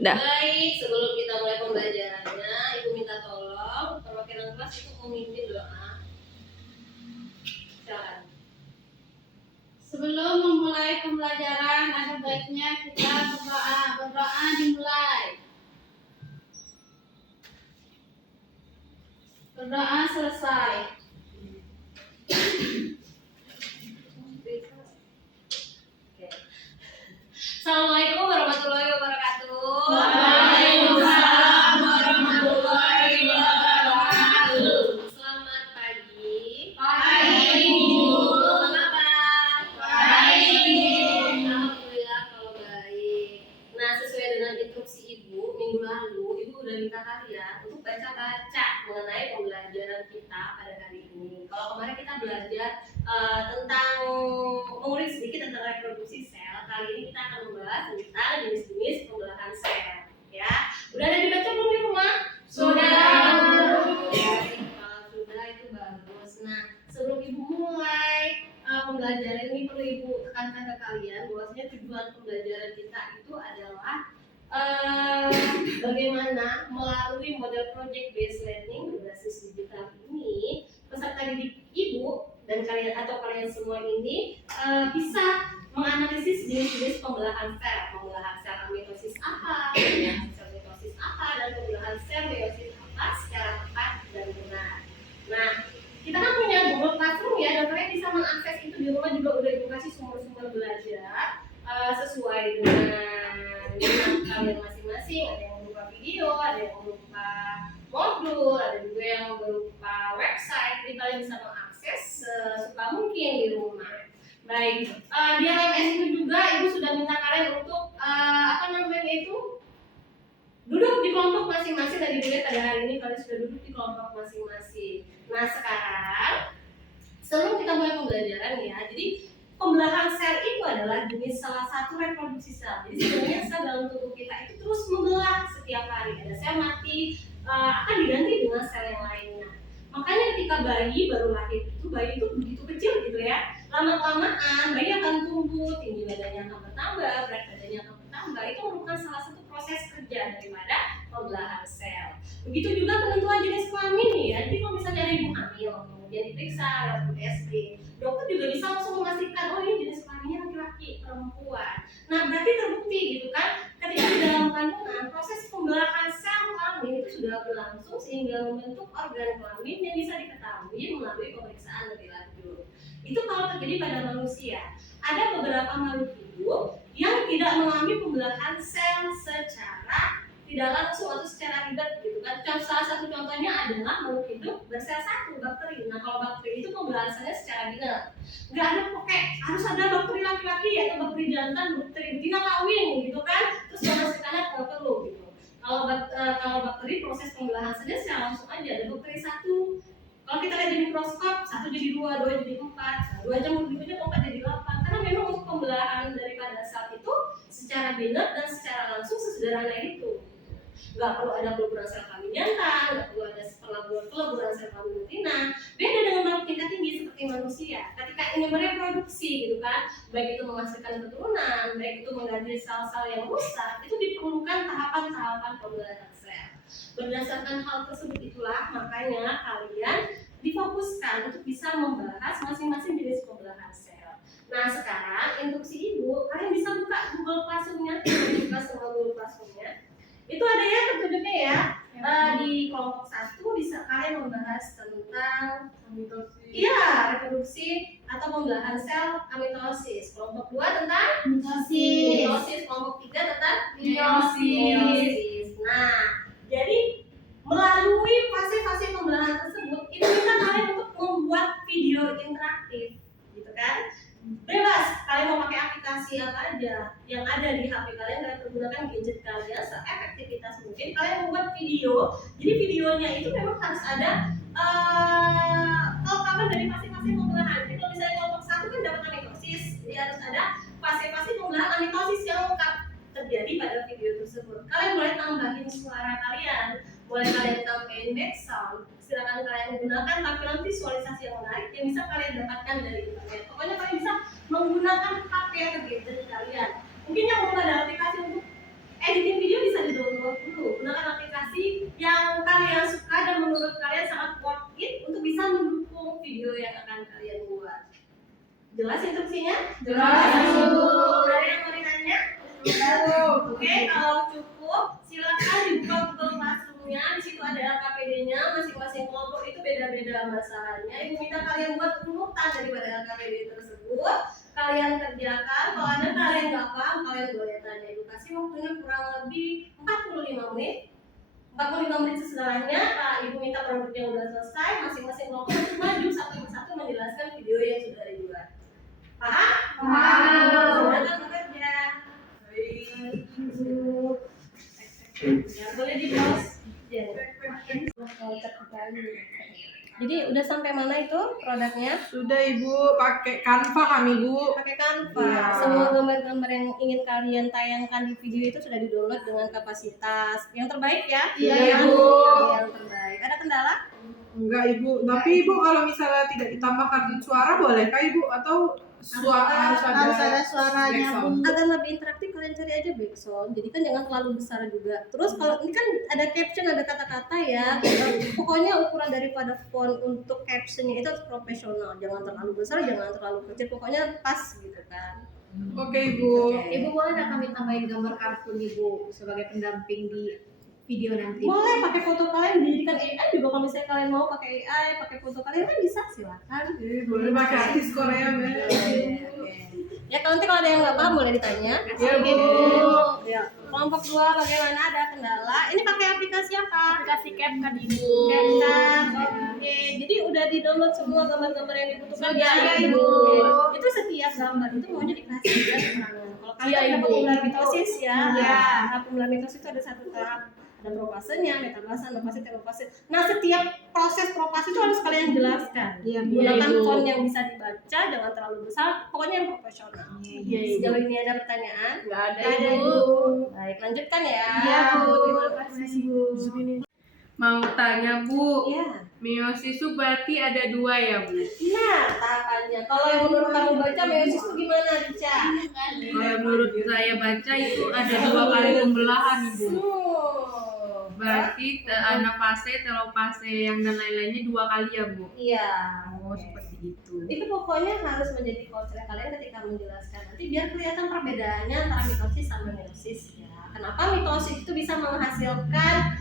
Dah. Baik, sebelum kita mulai pembelajarannya, Ibu minta tolong perwakilan kelas itu memimpin doa. Silakan. Sebelum memulai pembelajaran, ada baiknya kita berdoa. Berdoa dimulai. Berdoa selesai. Assalamualaikum warahmatullahi wabarakatuh. Waalaikumsalam warahmatullahi wabarakatuh. Selamat pagi. Pagi. Apa kabar? Baik. Alhamdulillah kalau baik. Nah, sesuai dengan instruksi Ibu minggu lalu, Ibu udah minta kalian untuk baca-baca mengenai pembelajaran kita pada hari ini. Kalau kemarin kita belajar tentang mengulik sedikit tentang reproduksi sel, kali ini kita akan membahas tentang jenis-jenis pembelahan sel. Ya, udah ada dibaca belum di rumah? Sudah. Baik, kalau sudah itu bagus. Nah, sebelum Ibu mulai pembelajaran ini perlu Ibu tekankan ke kalian bahwasanya tujuan pembelajaran kita itu adalah bagaimana melalui model project based learning berbasis digital ini peserta didik Ibu dan kalian atau kalian semua ini bisa menganalisis jenis-jenis pembelahan sel mitosis apa, pembelahan sel mitosis apa, dan pembelahan sel meiosis apa secara tepat dan benar. Nah, kita kan punya Google Classroom ya, dan kalian bisa mengakses itu di rumah juga udah edukasi sumber-sumber belajar sesuai dengan kalian masing-masing. Ada yang berupa video, ada yang berupa modul, ada juga yang berupa website. Jadi kalian bisa mengakses sesuka mungkin di rumah. Baik, di LMS itu juga Ibu sudah minta kalian untuk duduk di kelompok masing-masing. Tadi dilihat pada hari ini kalian sudah duduk di kelompok masing-masing. Nah, sekarang sebelum kita mulai pembelajaran ya, jadi pembelahan sel itu adalah jenis salah satu reproduksi sel. Jadi sebenarnya sel dalam tubuh kita itu terus membelah setiap hari. Ada sel mati akan diganti dengan sel yang lainnya. Makanya ketika bayi baru lahir itu, bayi itu begitu kecil gitu ya. Lama-kelamaan bayi akan tumbuh, tinggi badannya akan bertambah, berat badannya akan bertambah. Itu merupakan salah satu proses kerja daripada pembelahan sel. Begitu juga penentuan jenis kelamin ya. Jadi kalau misalnya ada ibu hamil, kemudian diperiksa lewat USG, dokter juga bisa langsung memastikan oh ini jenis kelaminnya laki-laki, perempuan. Nah, berarti terbukti gitu kan, ketika di dalam kandungan proses pembelahan sel kelamin itu sudah berlangsung sehingga membentuk organ kelamin yang bisa diketahui melalui pemeriksaan lebih lanjut. Itu kalau terjadi pada manusia. Ada beberapa makhluk hidup yang tidak mengalami pembelahan sel secara tidak langsung atau secara ribet gitu kan. Salah satu contohnya adalah makhluk hidup bersel satu, bakteri. Nah, kalau bakteri itu pembelahan selnya secara biner. Nggak ada pakai harus ada bakteri laki-laki atau bakteri jantan, bakteri betina kawin gitu kan. Terus menghasilkannya kalau perlu gitu. Kalau bakteri proses pembelahan selnya secara langsung aja. Ada bakteri satu. Kalau kita lihat di mikroskop, 1 jadi 2, 2 jadi 4, 2 jam berikutnya 4 jadi 8. Karena memang untuk pembelahan daripada sel itu secara biner dan secara langsung sesederhana itu. Nggak perlu ada peleburan sel kelamin jantan, nggak perlu ada peleburan sel kelamin betina. Beda dengan makhluk tingkat tinggi seperti manusia. Ketika ingin mereproduksi gitu kan, baik itu menghasilkan keturunan, baik itu mengganti sel-sel yang rusak, itu diperlukan tahapan-tahapan pembelahan sel. Berdasarkan hal tersebut itulah makanya kalian difokuskan untuk bisa membahas masing-masing jenis pembelahan sel. Nah, sekarang instruksi Ibu, kalian bisa buka Google Classroom-nya, buka semua Google Classroom-nya. Itu ada ya petunjuknya ya. Di kelompok 1 bisa kalian membahas tentang reproduksi atau pembelahan sel amitosis. Kelompok 2 tentang mitosis. Kelompok 3 tentang meiosis. Nah, jadi melalui fase-fase pembelahan tersebut, itu kita kalian untuk membuat video interaktif, gitu kan? Bebas, kalian mau pakai aplikasi apa aja yang ada di HP kalian pergunakan gadget kalian seefektivitas mungkin. Kalian membuat video, jadi videonya itu memang harus ada kelengkapan dari masing-masing pembelahan. Jadi kalau misalnya kelompok 1 kan dapat amitosis, jadi harus ada fase-fase pembelahan amitosis yang lengkap terjadi pada video tersebut. Kalian boleh tambahin suara kalian, boleh kalian tambahin background, silakan kalian gunakan tampilan visualisasi yang menarik yang bisa kalian dapatkan dari internet. Pokoknya kalian bisa menggunakan HP atau gadget kalian. Mungkin yang belum ada aplikasi untuk editing video bisa di diskusinya? Jelas, Ibu. Ada yang mau ditanya? Oke, kalau cukup silakan dibuka Google Classroom-nya. Di situ ada LKPD-nya, masing-masing kelompok itu beda-beda masalahnya. Ibu minta kalian buat urutan daripada LKPD tersebut. Kalian kerjakan. Kalau ada kalian nggak paham, kalian boleh tanya. Ibu kasih waktunya kurang lebih 45 menit. 45 menit sesudahnya, Ibu minta produknya udah selesai. Masing-masing kelompok itu maju satu persatu menjelaskan video yang sudah dibuat. Paham? Silakan bekerja. Ya, boleh di pause. Jadi udah sampai mana itu produknya? Sudah Ibu, pakai Canva kami Bu. Pakai Canva. Iya. Semua gambar-gambar yang ingin kalian tayangkan di video itu sudah di-download dengan kapasitas yang terbaik ya? Iya, Ibu. Yang terbaik. Ada kendala? Enggak Ibu, tapi Ibu kalau misalnya tidak ditambahkan suara boleh kah Ibu? Atau harus ada suaranya background? Agar lebih interaktif kalian cari aja background. Jadi kan jangan terlalu besar juga. Terus kalau ini kan ada caption, ada kata-kata ya. Pokoknya ukuran daripada font untuk captionnya itu harus profesional. Jangan terlalu besar, jangan terlalu kecil. Pokoknya pas gitu kan. Oke Ibu. Ibu boleh nggak kami tambahin gambar kartun Ibu sebagai pendamping di video nanti? Boleh pakai foto kalian, dijadikan AI juga kalau misalnya kalian mau pakai AI, pakai foto kalian kan bisa, silakan. Boleh pakai artis Korea Mbak. Ya kalau nanti kalau ada yang nggak paham boleh ditanya. Iya Bu. Ya. Kelompok 2 bagaimana, ada kendala? Ini pakai aplikasi apa? Aplikasi CapCut Ibu. CapCut. Oke, jadi udah di-download semua gambar-gambar yang dibutuhkan Sudah, ya, Ibu. Oke. Itu setiap gambar itu maunya dikasih ya keterangan. Kalau kalian Iya, ada Ibu. pemula mitosis ya. Iya. Tahap pemula mitosis itu ada 1 tahap. Ada propasenya, metabase, anapase, telopase. Nah, setiap proses propase itu harus kalian jelaskan. Iya, Gunakan Ibu. font yang bisa dibaca, jangan terlalu besar, pokoknya yang profesional. Iya, Ibu. Sejauh ini ada pertanyaan? Nggak ada Nggak ada, Ibu. Baik, lanjutkan ya. Iya, Bu. Terima kasih, Bu. Mau tanya Bu, Iya. meiosis itu berarti ada 2 ya Bu? Nah, tahapannya. Kalau yang menurut kamu baca meiosis itu gimana, Rica? Kalau menurut saya baca itu ada 2 kali pembelahan Ibu. Berarti anafase, telopase yang dan lain-lainnya 2 kali ya Bu? Iya. Oh seperti itu. Itu pokoknya harus menjadi concern kalian ketika menjelaskan nanti biar kelihatan perbedaannya antara mitosis sama meiosis ya. Kenapa mitosis itu bisa menghasilkan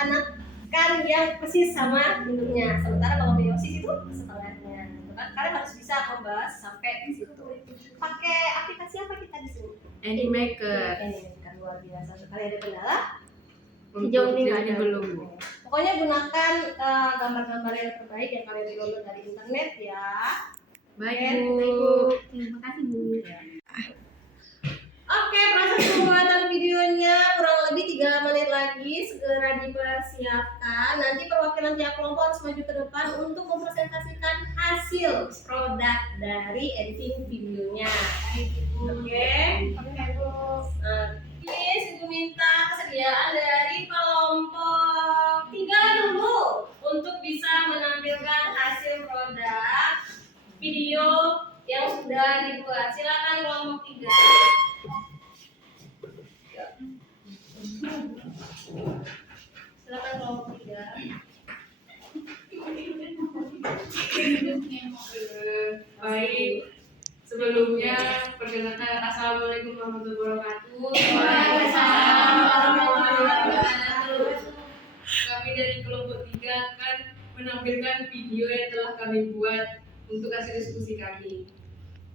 anak kan yang persis sama induknya, sementara kalau meiosis itu setengahnya. Gitu kan? Kalian harus bisa membahas sampai di situ. Pakai aplikasi apa kita di sini? Animaker. Ini kan luar biasa. Sekali ada kendala? Sejauh ini nggak Sejauh ada. belum Bu. Pokoknya gunakan gambar-gambar yang terbaik yang kalian download dari internet ya. Baik Oke, Bu. Terima kasih Bu. Oke, proses pembuatan videonya kurang lebih 3 menit lagi, segera dipersiapkan. Nanti perwakilan tiap kelompok harus maju ke depan untuk mempresentasikan hasil produk dari editing videonya. Oke. Please, Ibu minta kesediaan dari kelompok 3 dulu untuk bisa menampilkan hasil produk video yang sudah dibuat. Silakan kelompok 3. Silakan kelompok 3. Baik. Sebelumnya perkenalkan Assalamualaikum warahmatullahi wabarakatuh. Waalaikumsalam warahmatullahi wabarakatuh. Kami dari kelompok 3 akan menampilkan video yang telah kami buat untuk hasil diskusi kami.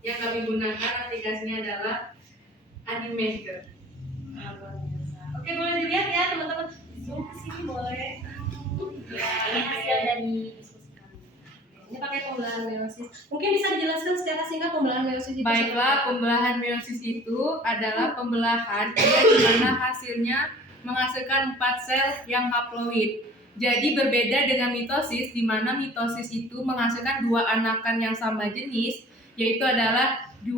Yang kami gunakan aplikasinya adalah Animaker. Oke, boleh dilihat ya teman-teman. Zoom ke sini boleh. Ya, ini hasil dari diskusi kami. Ini pakai pembelahan meiosis. Mungkin bisa dijelaskan secara singkat pembelahan meiosis itu. Baiklah, pembelahan meiosis itu adalah pembelahan di mana hasilnya menghasilkan 4 sel yang haploid. Jadi berbeda dengan mitosis, di mana mitosis itu menghasilkan 2 anakan yang sama jenis, yaitu adalah 2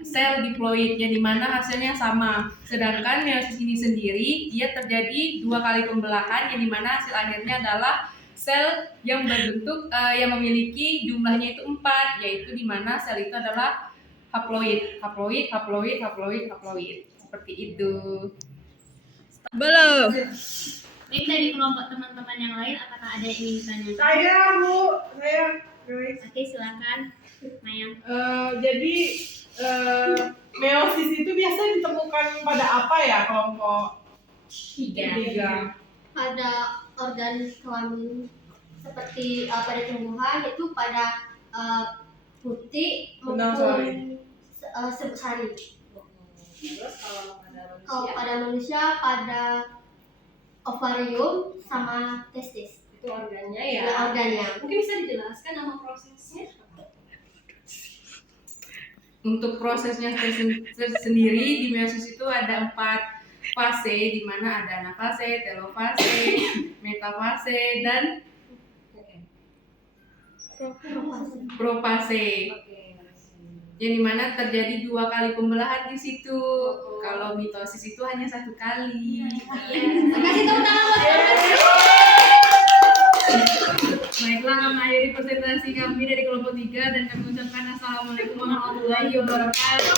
sel diploid yang dimana hasilnya sama. Sedangkan meiosis ini sendiri dia terjadi 2 kali pembelahan yang dimana hasil akhirnya adalah sel yang berbentuk yang memiliki jumlahnya itu 4, yaitu dimana sel itu adalah haploid. Seperti itu. Belum. Baik, dari kelompok teman-teman yang lain, apakah ada yang ingin ditanya? Saya Bu, saya Guys. Oke, silakan. Mayang. Jadi meiosis itu biasanya ditemukan pada apa ya kelompok tiga? Pada organ kelamin seperti pada tumbuhan itu pada putih Benang maupun sari. Terus kalau pada Kalau manusia pada manusia pada ovarium sama testis. itu organnya ya. Ya, organnya. Mungkin bisa dijelaskan nama prosesnya? Untuk prosesnya tersendiri di meiosis itu ada 4 fase, di mana ada anafase, telofase, metafase, dan profase. Yang dimana terjadi 2 kali pembelahan di situ. Kalau mitosis itu hanya 1 kali. Kasih tepuk tangan buat Baiklah, kami akhiri presentasi kami dari kelompok 3 dan kami ucapkan assalamualaikum warahmatullahi wabarakatuh.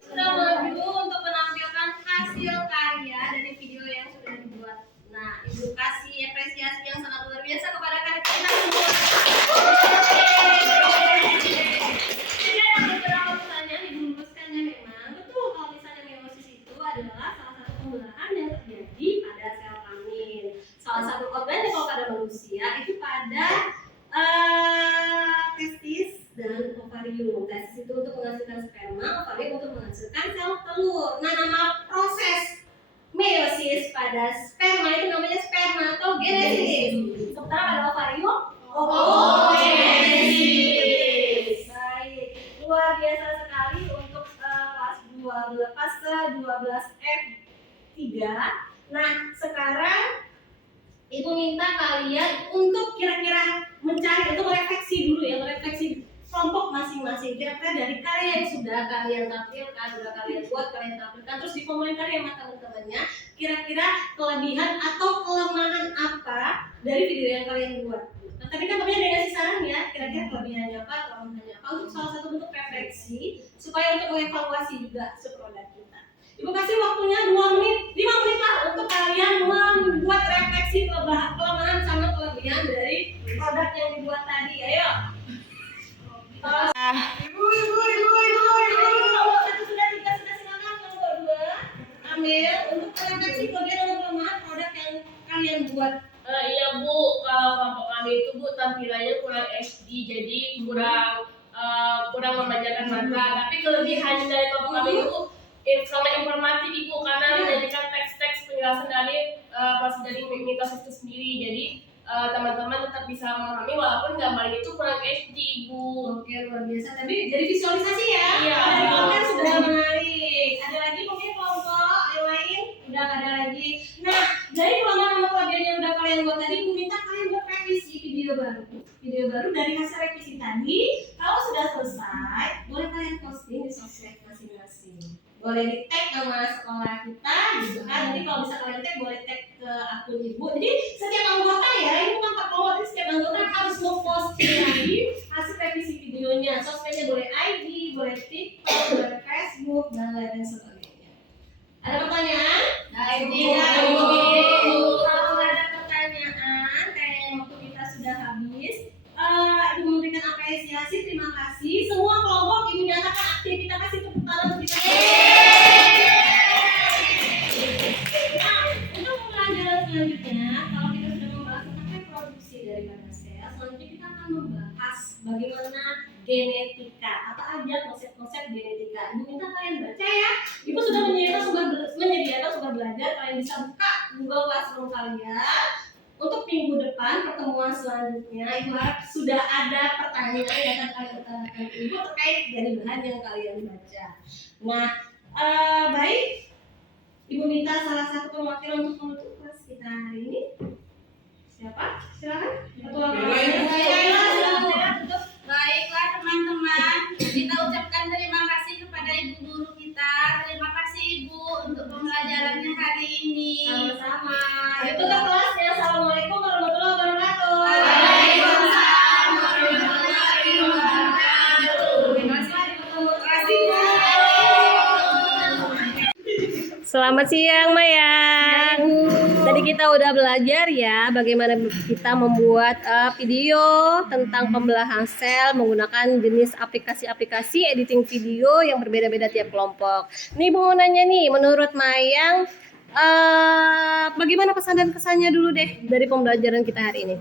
Sudah maju untuk menampilkan hasil karya dari video yang sudah dibuat. Nah, Ibu kasih apresiasi yang sangat luar biasa kepada karya kita semua. Jadi ada beberapa pertanyaan Ibu luruskannya memang. Betul kalau misalnya meiosis itu adalah salah satu pembelahan yang terjadi pada sel kelamin. Salah satu organnya kalau pada manusia itu pada testis dan ovarium. Testis itu untuk menghasilkan sperma, ovarium untuk menghasilkan sel telur. Nah, nama proses meiosis pada sperma itu namanya spermatogenesis. Sementara pada ovarium, oogenesis. Baik, luar biasa sekali untuk kelas 12 fase 12F3. Nah, sekarang Ibu minta kalian untuk kira-kira mencari, untuk merefleksi dulu ya, merefleksi kelompok masing-masing. Kira-kira dari karya yang sudah kalian tampilkan, sudah kalian buat, kalian tampilkan, terus dikomentari sama teman-temannya, kira-kira kelebihan atau kelemahan apa dari video yang kalian buat. Nah, tapi kan kami ada ngasih saran ya, kira-kira kelebihannya apa, kelemahannya apa, untuk salah satu bentuk refleksi, supaya untuk mengevaluasi juga produk kita. Ibu kasih waktunya 2 menit, 5 menit lah untuk kalian membuat refleksi kelemahan sama kelebihan dari produk yang dibuat tadi. Ayo. Ibu. Satu sudah 3 sudah silakan kelompok 2 ambil untuk refleksi kelebihan dan kelemahan produk yang kalian buat. Iya Bu, kalau kelompok kami itu Bu tampilannya kurang HD, jadi kurang memanjakan mata. Tapi kelebihan dari kelompok kami itu sangat informatif Ibu, karena menjadikan teks-teks penjelasan dari proses dari mitosis itu sendiri. Jadi teman-teman tetap bisa memahami walaupun gambarnya itu kurang HD Ibu. Oke, luar biasa. Tapi jadi visualisasi ya. Iya. Dari komen sudah menarik. Ada lagi mungkin kelompok yang lain? Udah nggak ada lagi. Nah, dari kelemahan sama kelebihan yang udah kalian buat tadi, aku minta kalian buat revisi video baru. Video baru dari hasil revisi tadi. Kalau sudah selesai, boleh kalian posting di sosmed masing-masing. Boleh di tag nama sekolah kita gitu kan. Nanti kalau bisa kalian tag, boleh tag ke akun Ibu. Jadi setiap anggota ya, ini bukan per kelompok, jadi setiap anggota harus nge-posting lagi hasil revisi videonya. Sosmednya boleh IG, boleh TikTok, boleh Facebook, dan lain sebagainya. Ada pertanyaan? Kalau nggak ada pertanyaan, kayaknya waktu kita sudah habis. Ibu memberikan apresiasi, terima kasih. Semua kelompok Ibu nyatakan aktif, kita kasih tepuk tangan untuk kita. Nah, untuk pembelajaran selanjutnya, kalau kita sudah membahas tentang reproduksi daripada sel, selanjutnya kita akan membahas bagaimana genetika. Apa aja konsep-konsep genetika. Ibu minta kalian baca ya. Ibu sudah menyediakan sumber belajar. Kalian bisa buka Google Classroom kalian. Untuk minggu depan pertemuan selanjutnya, Ibu harap sudah ada pertanyaan yang akan kalian utarakan ke Ibu terkait dari bahan yang kalian baca. Nah, baik. Ibu minta salah satu perwakilan untuk menutup kelas kita hari ini. Siapa? Silakan. Ketua Baiklah teman-teman, kita ucapkan terima kasih kepada ibu guru kita. Terima kasih Ibu untuk pembelajarannya hari ini. Sama-sama. Ayo tutup kelasnya. Assalamualaikum warahmatullahi wabarakatuh. Waalaikumsalam warahmatullahi wabarakatuh. Terima kasih. Selamat siang Mayang. Tadi kita udah belajar ya bagaimana kita membuat video tentang pembelahan sel menggunakan jenis aplikasi-aplikasi editing video yang berbeda-beda tiap kelompok. Nih Bu mau nanya nih, menurut Mayang bagaimana pesan dan kesannya dulu deh dari pembelajaran kita hari ini?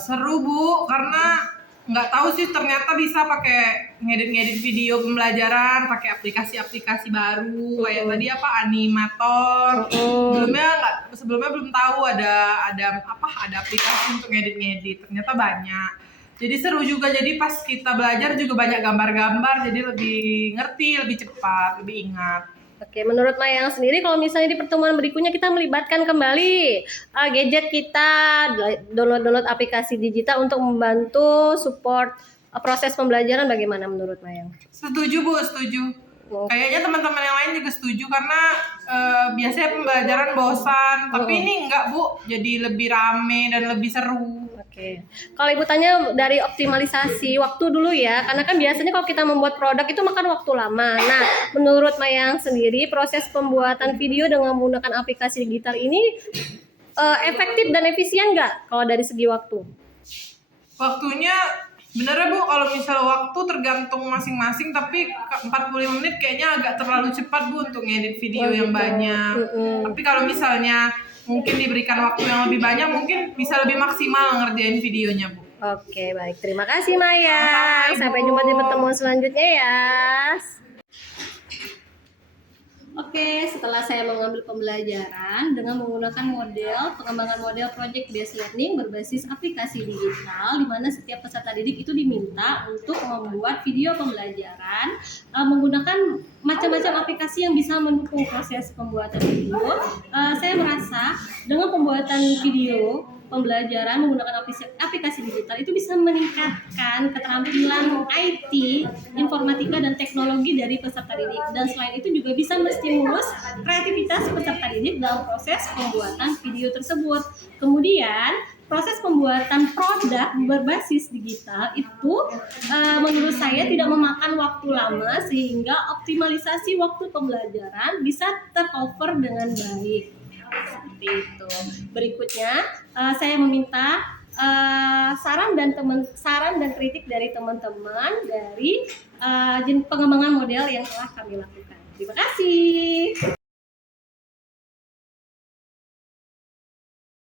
Seru Bu, karena nggak tahu sih ternyata bisa pakai ngedit video pembelajaran pakai aplikasi-aplikasi baru kayak tadi apa animator. Sebelumnya belum tahu ada aplikasi untuk ngedit. Ternyata banyak. Jadi seru juga, jadi pas kita belajar juga banyak gambar-gambar, jadi lebih ngerti, lebih cepat, lebih ingat. Oke, menurut Mayang sendiri kalau misalnya di pertemuan berikutnya kita melibatkan kembali gadget kita, download aplikasi digital untuk membantu support proses pembelajaran, bagaimana menurut Mayang? Setuju Bu, setuju. Kayaknya teman-teman yang lain juga setuju karena biasanya pembelajaran bosan, tapi ini enggak Bu, jadi lebih rame dan lebih seru. Oke, kalau Ibu tanya dari optimalisasi waktu dulu ya, karena kan biasanya kalau kita membuat produk itu makan waktu lama. Nah, menurut Mayang sendiri proses pembuatan video dengan menggunakan aplikasi digital ini efektif dan efisien nggak kalau dari segi waktu? Waktunya bener Bu, kalau misal waktu tergantung masing-masing, tapi 45 menit kayaknya agak terlalu cepat Bu untuk ngedit video yang banyak. Tapi kalau misalnya mungkin diberikan waktu yang lebih banyak, mungkin bisa lebih maksimal ngerjain videonya Bu. Oke, baik. Terima kasih Mayang. Sampai jumpa di pertemuan selanjutnya ya. Oke, setelah saya mengambil pembelajaran dengan menggunakan pengembangan model project based learning berbasis aplikasi digital, di mana setiap peserta didik itu diminta untuk membuat video pembelajaran menggunakan macam-macam aplikasi yang bisa mendukung proses pembuatan video. Saya merasa dengan pembuatan video pembelajaran menggunakan aplikasi digital itu bisa meningkatkan keterampilan IT, informatika dan teknologi dari peserta didik, dan selain itu juga bisa menstimulus kreativitas peserta didik dalam proses pembuatan video tersebut. Kemudian proses pembuatan produk berbasis digital itu menurut saya tidak memakan waktu lama sehingga optimalisasi waktu pembelajaran bisa tercover dengan baik. Seperti itu. Berikutnya saya meminta saran dan kritik dari teman-teman dari pengembangan model yang telah kami lakukan. Terima kasih.